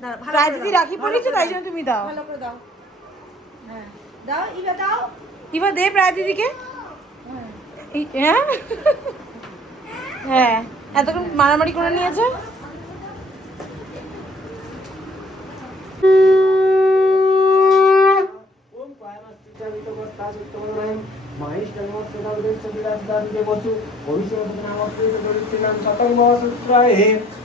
দাঁড়া, ভালো রায় করে দিদি দাও, রাখি ভালো পড়েছে করে তাই দাও, জন্য তুমি দাও ভালো করে দাও হ্যাঁ দাও ইবা দাও এবার দে প্রায় দিদিকে এই- হ্যাঁ হ্যাঁ এতক্ষণ মারামারি করে নিয়েছে ओम कायमस्तित्वावितमस्तासुत्तमोदयं महिष्टन्मत्सदाविदेशविलासदाविदे वसु भविष्यवदनामस्तित्वदुरित्तिनां सकलमोसुत्राये सोमराणमङ्गलमङ्गलमम्बारभावये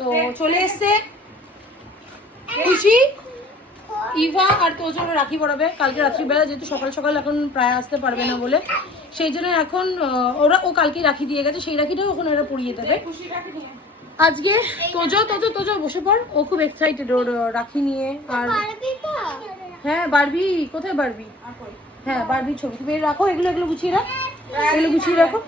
তো চলে এসছে। খুশি ইভা আর তোর জন্য রাখি পড়াবে কালকে রাত্রিবেলা যেহেতু সকাল সকাল এখন প্রায় আসতে পারবে না বলে। সেই জন্য এখন ওরা ও কালকে রাখি দিয়ে গেছে। সেই রাখিটাও ওখানে ওরা পরিয়ে দেবে। আজকে তোজো তোজো তোজো বসে পড়। ও খুব এক্সাইটেড ওর রাখি নিয়ে। আর হ্যাঁ বারবি কোথায় বারবি? হ্যাঁ বারবি ছবি। তুমি রাখো এগুলো এগুলো গুছিয়ে রাখ। এগুলো গুছিয়ে রাখো।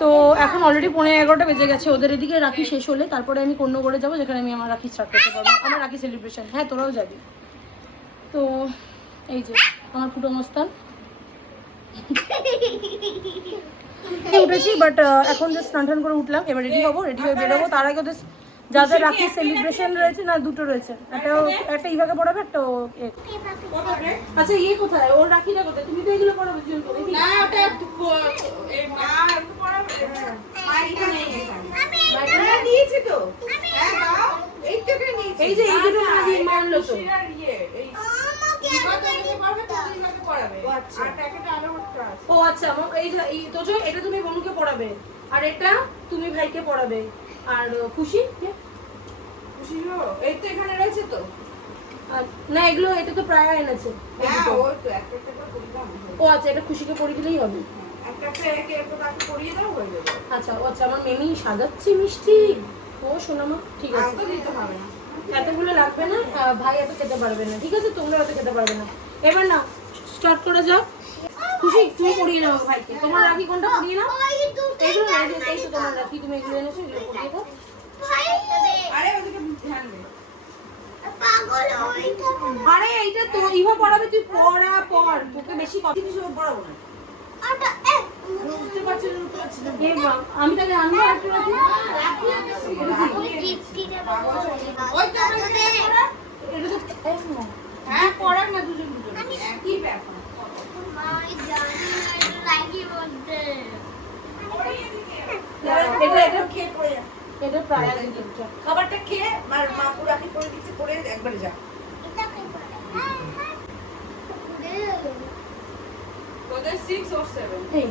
তো এখন অলরেডি পনেরো এগারোটা বেজে গেছে, ওদের এদিকে রাখি শেষ হলে, তারপরে আমি কন্যগড়ে যাব, যেখানে আমি আমার রাখি স্টার্ট করতে পারব। আমার রাখি সেলিব্রেশন হ্যাঁ তোরাও যাবি। তো, এই যে, আমার ফুটো মস্তান। উঠেছি বাট এখন জাস্ট স্নান করে উঠলাম, এবার রেডি হব রেডি হয়ে বেরোবো। তার আগে ওদের যা যা রাখি সেলিব্রেশন রয়েছে না দুটো রয়েছে। একটা ও- একটা ইভাকে পড়াবে একটা ও আচ্ছা ইয়ে কোথায়? ওর রাখিটা কোথায়? তুমি তো এগুলো পড়াবে করে। না ওটা এই মা পড়াবে? হ্যাঁ দিয়েছি তো। হ্যাঁ দাও। এই তো নিয়েছি। এই যে এই দুটো মা দিয়ে তো ইয়ে এই ইবা তো এটাকে পড়াবে। তো ইবাকে পড়াবে। আর প্যাকেটে আরও একটা আছে। ও আচ্ছা আমার এই যে এই এটা তুমি বনুকে পড়াবে। আর এটা তুমি ভাইকে পড়াবে। আর খুশি? খুশিরও এই তো এখানে রয়েছে তো। না এগুলো এটা তো প্রায় এনেছে। হ্যাঁ ও আচ্ছা এটা খুশিকে পড়িয়ে দিলেই হবে। একটা একটা একে একে তাকে পড়িয়ে দাও হয়ে আচ্ছা ও আচ্ছা আমার মেমি সাজাচ্ছি মিষ্টি। ও সোনামা ঠিক আছে। তো দিতে হবে না। এতগুলো লাগবে না ভাই এত খেতে পারবে না ঠিক আছে? তোমরা এত খেতে পারবে না। এবার না স্টার্ট করে যাও। খুশি তুমি পড়িয়ে নাও ভাইকে। তোমার রাখি কোনটা? পড়িয়ে নাও। এগুলো না, এই এই তো তোমার রাখি এগুলো এনেছো এগুলো পড়িয়ে দাও আরে ওদিকে ধ্যান দে। আরে এইটা তো ইভা পড়াবে তুই পড়া পড়। তোকে বেশি কথা কিছু পড়াবো না। আমি তাহলে আনব একটু। হ্যাঁ পড়াক না দুজন দুজন। একই ব্যাপার। এটা এটা খেয়ে পড়ে যা। এটা প্রায় খাবারটা খেয়ে মার মা পুরো আখি করে দিচ্ছে পড়ে একবারে যা। ওদের সিক্স ওর সেভেন এই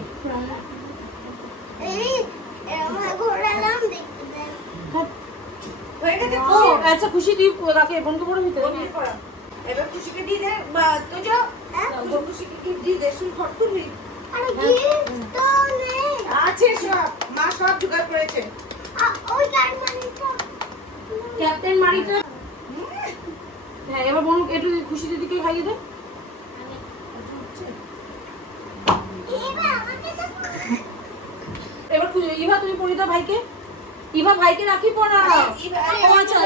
হয়ে। গেছে ও আচ্ছা খুশি তুই রাখে বোনকে পড়ে দিতে এবার খুশিকে দিয়ে দে বা তো যাও খুশি- খুশিকে দিয়ে দে? শুন ঘর তুলবি? আছে সব। মা সব জোগাড় করেছে। ক্যাপ্টেন মারিটা হ্যাঁ এবার একটু খুশি দিদিকে খাইয়ে দে। এবার খু- ইভা তুমি পড়ি দাও ভাইকে? ইভা ভাইকে রাখি পড়া। ও আচ্ছা।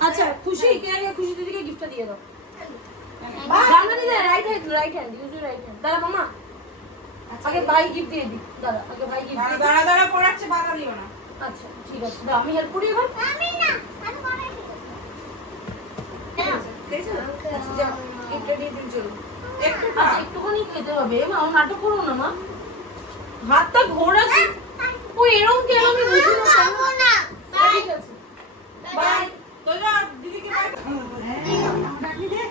আচ্ছা খুশি? কে আগে খুশি দিদিকে গিফটটা দিয়ে দাও। বাংলা দিদা right hand right hand use right hand দাদা মামা। আগে ভাই গিফট দিয়ে দি দাদা আগে ভাই গিফট দাঁড়া দাঁড়া দাঁড়া পড়াচ্ছে বাধা দিও না। আচ্ছা ঠিক আছে। দাও আমি হেল্প করি এবার? ঠিক আছে। আচ্ছা, যাও গিফটটা দিয়ে দিন চলো। একটু খা। আচ্ছা একটুখানি খেতে হবে মা নাটক করো না মা। হাতটা ঘোরা ও এরকম কেন? আমি বুঝি না? ঠিক আছে। বাই। তো যা দিদিকে বাই এই, আমিও রাখি দেন।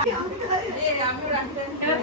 দাঁড়া, দাঁড়া, উল্টো মা, এই যে, এ নাও।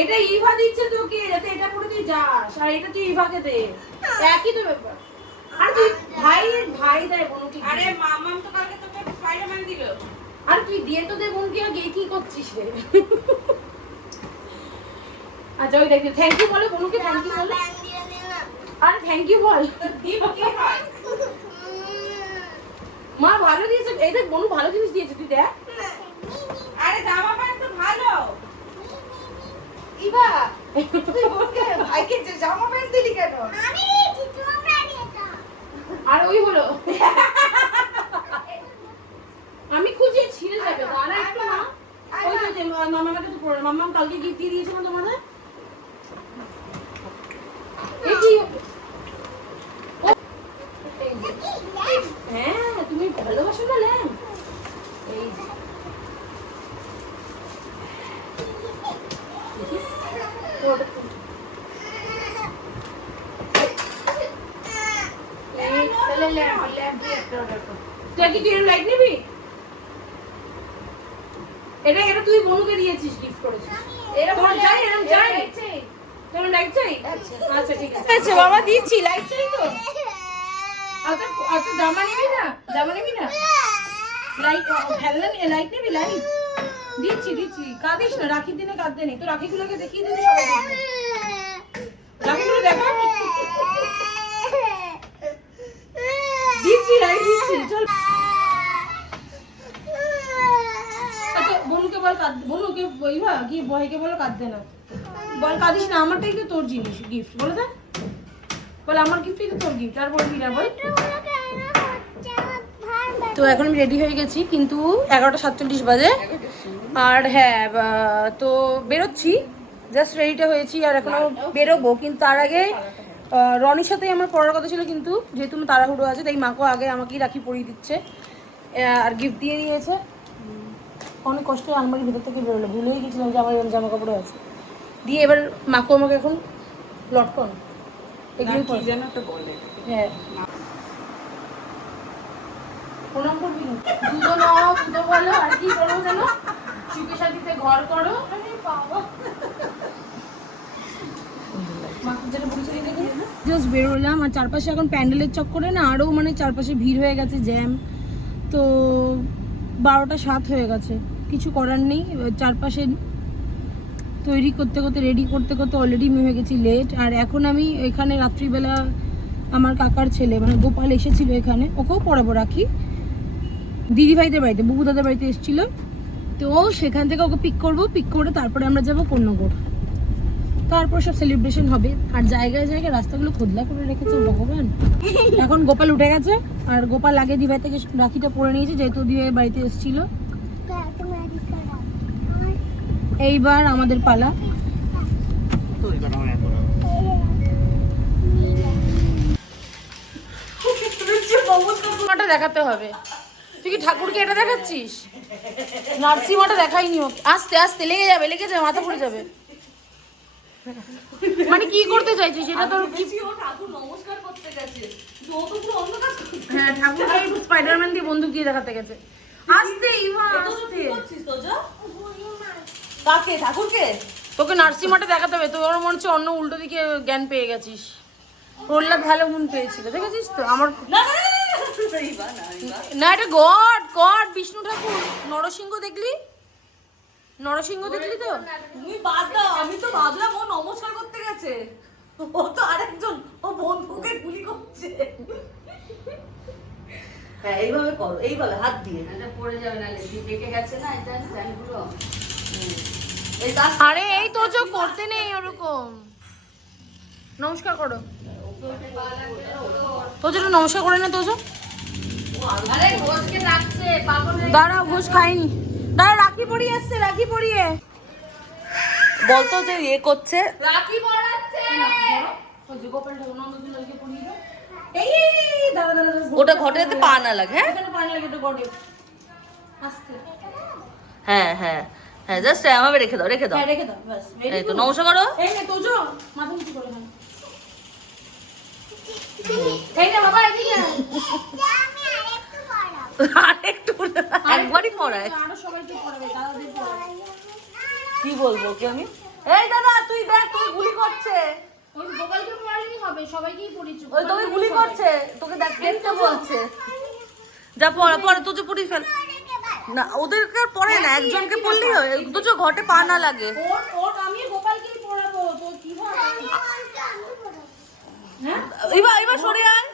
এটা ইভা দিচ্ছে তোকে যাতে এটা পরে তুই যাস আর এটা তুই ইভাকে দে। একই তো ব্যাপার। আর তুই ভাই ভাই দেয় বোনকে। আরে আরে মামাম তো কালকে তোকে স্পাইডারম্যান দিল। আর তুই দিয়ে তো দে বোনকে আগে কি করছিস রে? আচ্ছা ওই দেখ থ্যাংক ইউ বলো বোনকে থ্যাংক ইউ বলো। আর থ্যাংক ইউ বল। মা ভালো দিয়েছে। এই দেখ বনু ভালো জিনিস দিয়েছে তুই দেখ। আরে জামা প্যান্ট তো ভালো। ইভা তুই ওকে ভাইকে যে জামা প্যান্ট দিলি কেন? আর ওই হলো। আমি খুঁজে ছিঁড়ে যাবে দাঁড়া একটু না ওই যে মামার কাছে পড়ে মাম্মাম কালকে গিফট দিয়ে তোমাদের। যে। হ্যাঁ তুমি ভালোবাসো না ল্যাম এই যে। দেখি। ওটা খুল। এই, তাহলে ল্যাম্প, ল্যাম্প দিয়ে একটা order কর। তুই কি তুই লাইট নিবি? এটা এটা তুই বনুকে দিয়েছিস গিফট করেছিস। চাই এরকম চাই। তোর লাইট চাই? আচ্ছা। ঠিক আছে। আচ্ছা বাবা দিচ্ছি। লাইট চাই তো? আচ্ছা আচ্ছা জামা নিবি না? জামা নিবি না? লাইট নিবি? লাইট দিচ্ছি দিচ্ছি। কাঁদিস না রাখির দিনে কাঁদতে নেই। তো রাখিগুলোকে দেখিয়ে দিবি সবাই রাখিগুলো দেখা দিচ্ছি লাইট দিচ্ছি আচ্ছা বল কাঁদ না বল কাঁদিস না, আমারটাই তো তোর জিনিস গিফট বলে আমার গিফটই তোর গিফট আর বলবি তো এখন আমি রেডি হয়ে গেছি, কিন্তু এগারোটা সাতচল্লিশ বাজে। আর হ্যাঁ তো বেরোচ্ছি জাস্ট রেডিটা হয়েছি, আর এখনও বেরোবো, কিন্তু তার আগে রনির সাথেই আমার পড়ার কথা ছিল কিন্তু যেহেতু আমার তাড়াহুড়ো আছে তাই মাকেও আগে আমাকেই রাখি পরিয়ে দিচ্ছে আর গিফট দিয়ে দিয়েছে অনেক কষ্টে আলমারির ভেতর থেকে বেরোলো ভুলেই গেছিলাম যে আমার এরকম জামা কাপড় আছে। দিয়ে এবার মাকে আমাকে এখন লটকন। যেন বলে। হ্যাঁ। প্রণাম করবি না? নাও দুধো বলো আর কি করব জানো সুখে শান্তিতে ঘর করো। বাবা। জাস্ট বেরোলাম আর চারপাশে এখন প্যান্ডেলের চক্করে না আরও মানে চারপাশে ভিড় হয়ে গেছে জ্যাম তো বারোটা সাত হয়ে গেছে, কিছু করার নেই চারপাশে তৈরি করতে করতে রেডি করতে করতে অলরেডি হয়ে গেছি লেট আর এখন আমি এখানে রাত্রিবেলা আমার কাকার ছেলে মানে গোপাল এসেছিল এখানে, ওকেও পড়াবো রাখি। দিদি ভাইদের বাড়িতে বুবু দাদার বাড়িতে এসেছিল। তো সেখান থেকে ওকে পিক করব পিক করে তারপরে আমরা যাব কন্যগড় তারপর সব সেলিব্রেশন হবে। আর জায়গায় জায়গায় রাস্তাগুলো খোদলা করে রেখেছে ভগবান। এখন গোপাল উঠে গেছে, আর গোপাল আগে দিভাই থেকে রাখিটা পরে নিয়েছে, যেহেতু দিভাই বাড়িতে এসেছিল। এইবার আমাদের পালা। দেখাতে হবে। তুই কি ঠাকুরকে এটা দেখাচ্ছিস? নার্সিমাটা দেখাইনি ওকে। আস্তে আস্তে, লেগে যাবে লেগে যাবে, মাথা পড়ে যাবে। মানে কি করতে চাইছিস সেটা তোর কি হ্যাঁ ঠাকুর একটু স্পাইডারম্যান দিয়ে বন্দুক দিয়ে দেখাতে গেছে আস্তে ইভা আস্তে কাকে ঠাকুরকে তোকে নার্সিমাটা দেখাতে হবে তোর মনে হচ্ছে অন্য উল্টো দিকে জ্ঞান পেয়ে গেছিস প্রহ্লাদ ভালো গুণ পেয়েছিল দেখেছিস তো আমার। না এটা গড গড বিষ্ণু ঠাকুর নরসিংহ দেখলি নরসিংহ দেখলি তো? তুমি বাদ দাও আমি তো ভাবলাম ও নমস্কার করতে গেছে। ও তো আরেকজন ও বন্ধুকে গুলি করছে। হ্যাঁ এইভাবে করো এইভাবে হাত দিয়ে। এটা পড়ে যাবে না বেঁকে গেছে না এটা স্ট্যান্ডগুলো আরে এই তো যে করতে নেই ওরকম। নমস্কার করো। তোজো একটু নমস্কার করে না তোজো আরে ঘোষকে রাখছে পাগল দাঁড়াও ঘুষ খাইনি। দাঁড়া রাখি পরিয়ে আসছে রাখি পরিয়ে। বলতো যে ইয়ে করছে। রাখি দাঁড়া, ওটা ঘটে যাতে পা না লাগে হ্যাঁ? হ্যাঁ হ্যাঁ হ্যাঁ জাস্ট এভাবে রেখে দাও রেখে দাও। হ্যাঁ রেখে দাও এই তো নমস্কার করো। এই নে তোজো মাথা নিচু করে নাও এই না বাবা এদিকে একবারই পড়ায়। কি বলব ওকে আমি? এই দাদা তুই দেখ তুই গুলি করছে। ওই গোপালকে পড়ালেই হবে সবাইকেই পড়িয়েছো ওই তোকে গুলি করছে তোকে দেখ দেখতে বলছে। যা পড়া পড়া তুই পড়ি ফেল। না ওদেরকে আর পড়ে না একজনকে পড়লেই হয় দুটো ঘটে পা না লাগে। আমি গোপালকেই পড়াবো তো কি হ্যাঁ? এবার এবার সরে আয়।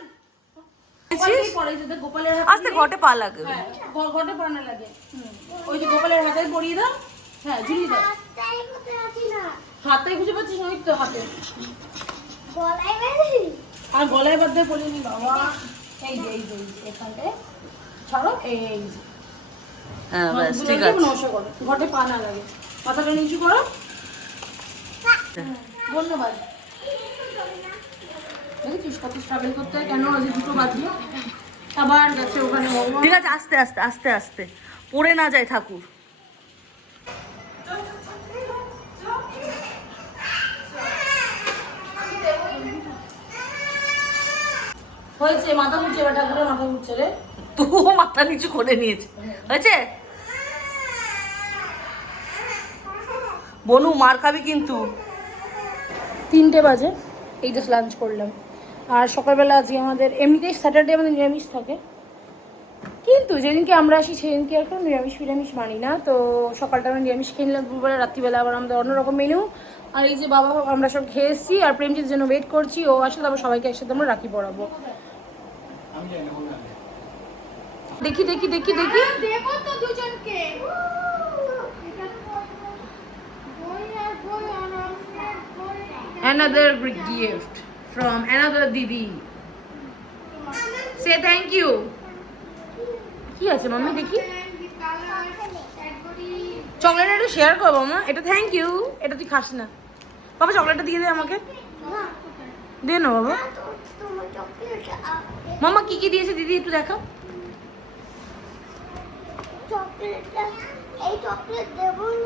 হাতে আস্তে ঘটে পা লাগে হ্যাঁ, ঘটে পড়ানো লাগে। ওই যে গোপালের হাতে পরিয়ে দাও। হ্যাঁ ঝুলিয়ে দাও। হাতে খুঁজে পাচ্ছিস না তো হাতে আর গলায় বাধ্যে পড়ে নি বাবা। এই যে এই যে এখানটায়। ছাড়ো এই যে। হ্যাঁ ব্যাস ঠিক আছে। নশো করো। ঘটে পা না লাগে। মাথাটা নিচু করো। ধন্যবাদ। দেখেছিস কত স্ট্রাগল করতে হয়? কেন? আজ দুটো বাজে আবার গেছে ওখানে ঠিক আছে আস্তে আস্তে আস্তে আস্তে। পড়ে না যায় ঠাকুর। হয়েছে মাথা ঘুরছে মাথা ঘুরছে রে। তু মাথা নিচু করে নিয়েছে। হয়েছে? বনু মার খাবি কিন্তু। তিনটে বাজে এই জাস্ট লাঞ্চ করলাম। আর সকালবেলা আজকে আমাদের এমনিতেই স্যাটারডে আমাদের নিরামিষ থাকে। কিন্তু যেদিনকে আমরা আসি সেদিনকে এখন নিরামিষ ফিরামিষ মানি না। তো সকালটা আমরা নিরামিষ খেয়ে নিলাম দুপুরবেলা রাত্রিবেলা আবার আমাদের অন্যরকম মেনু আর এই যে বাবা আমরা সব খেয়ে এসেছি আর প্রেমজির জন্য ওয়েট করছি ও আসলে আবার সবাইকে একসাথে আমরা রাখি পড়াবো। দেখি দেখি দেখি দেখি। another gift from another দিদি সে থ্যাংক ইউ কি আছে মাম্মি দেখি? চকলেট একটু শেয়ার করব মা এটা থ্যাংক ইউ এটা তুই খাস না। বাবা চকলেটটা দিয়ে দে আমাকে। দে না বাবা। মামা কি কি দিয়েছে দিদি একটু দেখাও।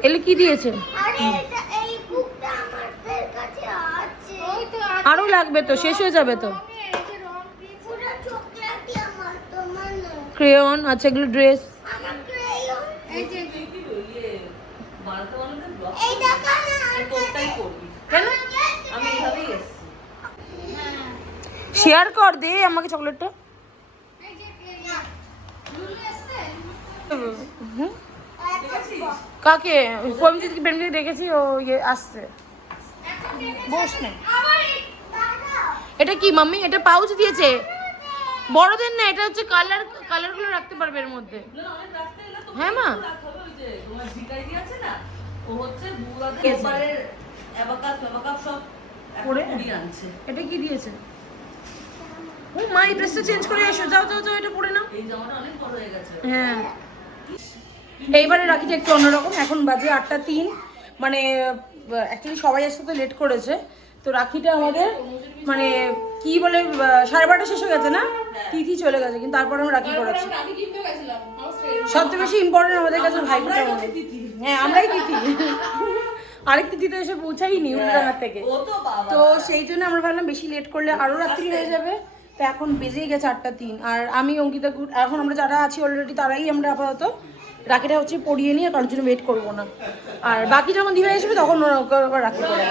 এলে কি দিয়েছে? ওই তো আরও লাগবে তো, শেষ হয়ে যাবে তো। ক্রেয়ন আছে এগুলো ড্রেস শেয়ার কর, দে আমাকে চকলেটটা। কাকে? পরমজিৎ কি প্রেমজিৎ দেখেছি, ও ইয়ে আসছে। বস না। এটা কি মাম্মি? এটা পাউচ দিয়েছে। বড়দের না এটা হচ্ছে কালার কালারগুলো রাখতে পারবে এর মধ্যে। হ্যাঁ মা। এটা কি দিয়েছে? ও মা এই ড্রেসটা চেঞ্জ করে এসো। যাও যাও যাও এটা পরে নাও। এই জামাটা অনেক বড় হয়ে গেছে। হ্যাঁ। এইবারে রাখিটা একটু অন্যরকম। এখন বাজে আটটা তিন। মানে অ্যাকচুয়ালি সবাই একসাথে লেট করেছে। তো রাখিটা আমাদের মানে কি বলে সাড়ে বারোটা শেষ হয়ে গেছে না? তিথি চলে গেছে কিন্তু তারপরে আমরা রাখি করেছি। সবচেয়ে বেশি ইম্পর্টেন্ট আমাদের কাছে ভাইফোঁটা মনে হ্যাঁ আমরাই তিথি। আরেক তিথি তো এসে পৌঁছাইনি উল্টানার থেকে। তো সেই জন্য আমরা ভাবলাম বেশি লেট করলে আরও রাত্রি হয়ে যাবে। তো এখন বেজেই গেছে আটটা তিন। আর আমি অঙ্কিতা গুড এখন আমরা যারা আছি অলরেডি তারাই আমরা আপাতত রাখিটা হচ্ছে পড়িয়ে নিয়ে কারোর জন্য ওয়েট করব না। আর বাকি যখন দিবে আসবে তখন রাখি দেবে।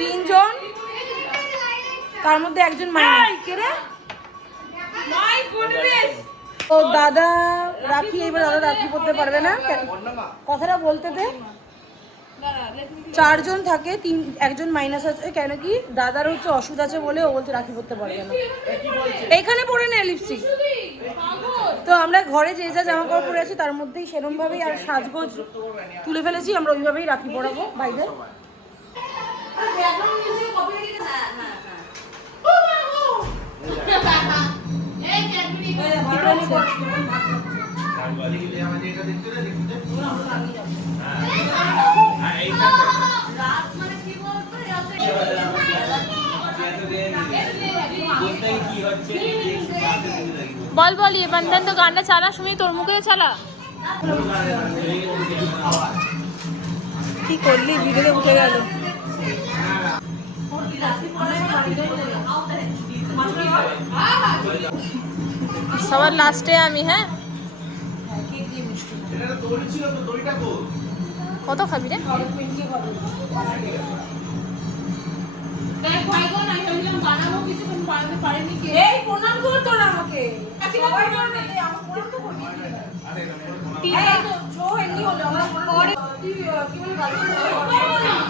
তিনজন? তার মধ্যে একজন ও দাদা রাখি এবার দাদা রাখি পড়তে পারবে না? কথাটা বলতে দে। চারজন থাকে তিন একজন মাইনাস আছে। কেন কি? দাদার হচ্ছে ওষুধ আছে বলে ও বলছে রাখি পড়তে পারবে না। এখানে পরে নে লিপস্টিক তো আমরা ঘরে যে যা জামা কাপড় পরে আছি তার মধ্যেই সেরমভাবেই আর সাজগোজ তুলে ফেলেছি। আমরা ওইভাবেই রাখি পরাবো ভাইদের বল বল ইয়ে এবার তো গানটা চালা শুনি তোর মুখেও চালা। কি করলি? ভিডিওতে উঠে গেল। সবার লাস্টে আমি হ্যাঁ? কত খাবি রে? কি বলে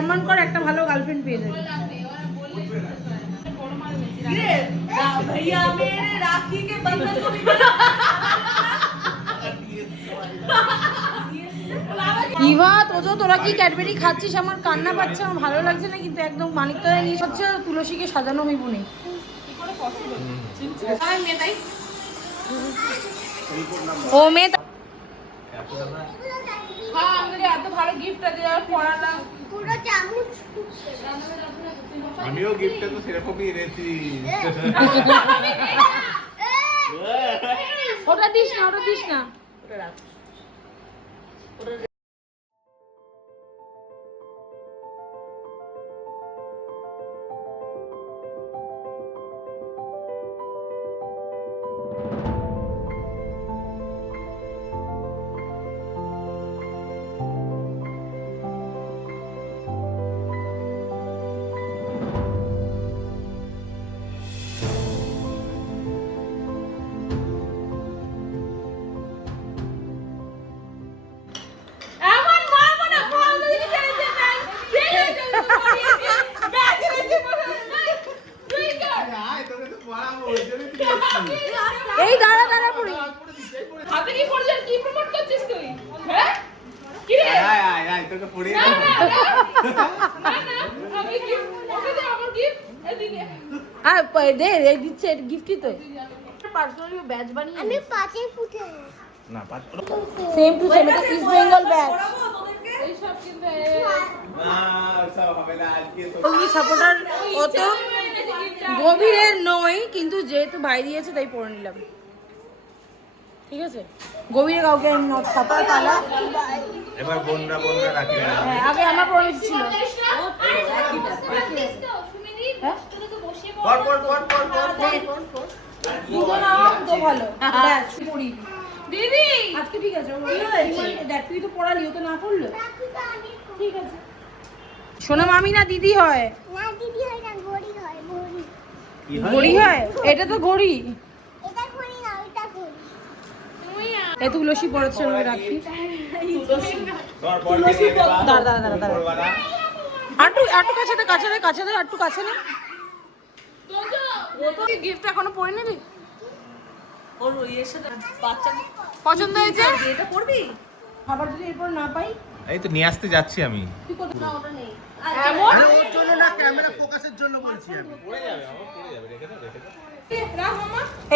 সম্মান কর, একটা ভালো গার্লফ্রেন্ড পেয়ে যাবে। তোরা কি ক্যাডবেরি খাচ্ছিস? আমার কান্না পাচ্ছে, আমার ভালো লাগছে না, কিন্তু একদম হচ্ছে তুলসীকে সাজানো হইব নেই ও মেয়ে হ্যাঁ আমাকে এত ভালো গিফট আছে আর পড়ালাম পুরো চামচ আমিও গিফটটা তো সেরকমই এনেছি ওটা দিস না ওটা দিস না এমন এই দাঁড়া দাঁড়া পড়ি। হাতে কি পড়ছে কি প্রমোট করছিস তুই? হ্যাঁ? কি রে? আয় আয় আয় তোকে পড়িয়ে না না আমি গিফট ওকে দে আমার গিফট এদিকে। আর দে এই দিচ্ছে গিফটই তো পার্সোনালি ব্যাচ বানিয়ে আমি পাঁচে ফুটে। না পাঁচ সেম টু সেম এটা ইস্ট বেঙ্গল ব্যাচ এইসব কিন্তু না সব হবে না আজকে তো ওই সাপোর্টার অত গভীরের নই কিন্তু যেহেতু ভাই দিয়েছে তাই পড়ে নিলাম। ঠিক আছে? গভীরে কাউকে আমি নট সাপার পালা এবার বোনরা বোনরা রাখি হ্যাঁ আগে আমার পড়ে ছিল। হ্যাঁ? পর পর পর পর পর পর পর। দুটো নাম তো ভালো। ব্যাস পড়ি। দিদি! আজকে ঠিক আছে? দেখ তুই তো পড়ালি ও তো না পড়ল। ঠিক আছে। সোনা মামি না দিদি হয়। না দিদি হয় না হয় হয়? এটা তো ঘড়ি এটা ঘড়ি না ওইটা ঘড়ি এ তুলসী পড়েছে আমি রাখি। দাঁড়া, দাঁড়া, দাঁড়া, দাঁড়া। আটু আটু কাছে দে কাছে দে কাছে দে আটু কাছে নে গিফট এখনও পরে নিলি ওর ইয়ের সাথে বাচ্চা পছন্দ হয়েছে? এটা করবি? খাবার যদি এরপর না পাই? এই তো নিয়ে আসতে যাচ্ছি আমি। না ওটা নেই। এমন ওর জন্য না ক্যামেরা ফোকাসের জন্য বলছি আমি। পড়ে যাবে আমার পড়ে যাবে রেখে দাও রেখে দাও।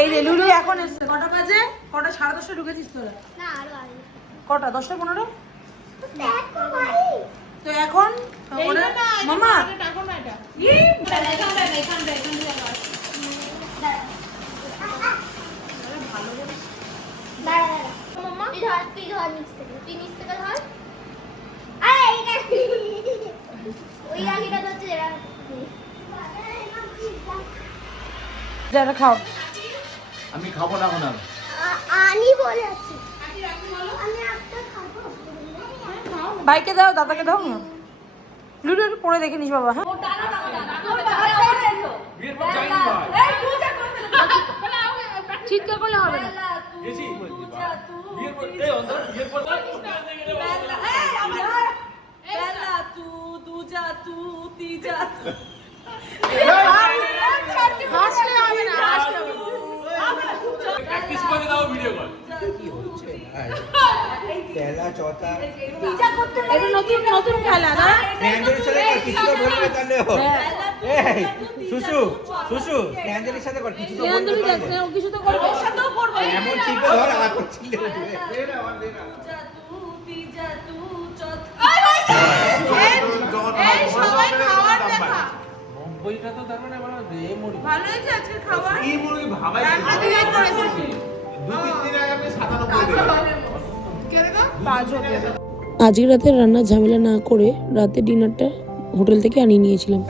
এই লুলু এখন এসছে। কটা বাজে? কটা সাড়ে দশটা ঢুকেছিস তোরা? না আরও কটা দশটা পনেরো? তো এখন মামা টাকা না এটা দাঁড়া দাঁড়া মাম্মা তুই ধর তুই ধর নিচ থেকে তুই নিচ থেকে ধর। আরে এইটা ওই রাখিটা ধরছে যেটা যারা খাও। আমি খাব না এখন আর। বলে আছি। আমি একটা দাও দাদাকে দাও। না লুলু একটু পরে দেখে নিস বাবা হ্যাঁ? চিৎকার করলে হবে না। নতুন নতুন খেলা না? ফ্যামিলির সাথে কিছু সুসু সুসু সাথে কর কিছু তো ও কিছু তো করবে। ওর সাথেও করবে। হ্যাঁ, এমন ঠিক ধর আর দে না দে না বইটা তো তার মানে রে ভালো হয়েছে আজকে খাওয়া এই ভাবাই দুই তিন দিন আগে আমি 97 কেন গো? পাঁচ হবে আজকে রাতে রান্না ঝামেলা না করে রাতে ডিনারটা হোটেল থেকে আনিয়ে নিয়েছিলাম।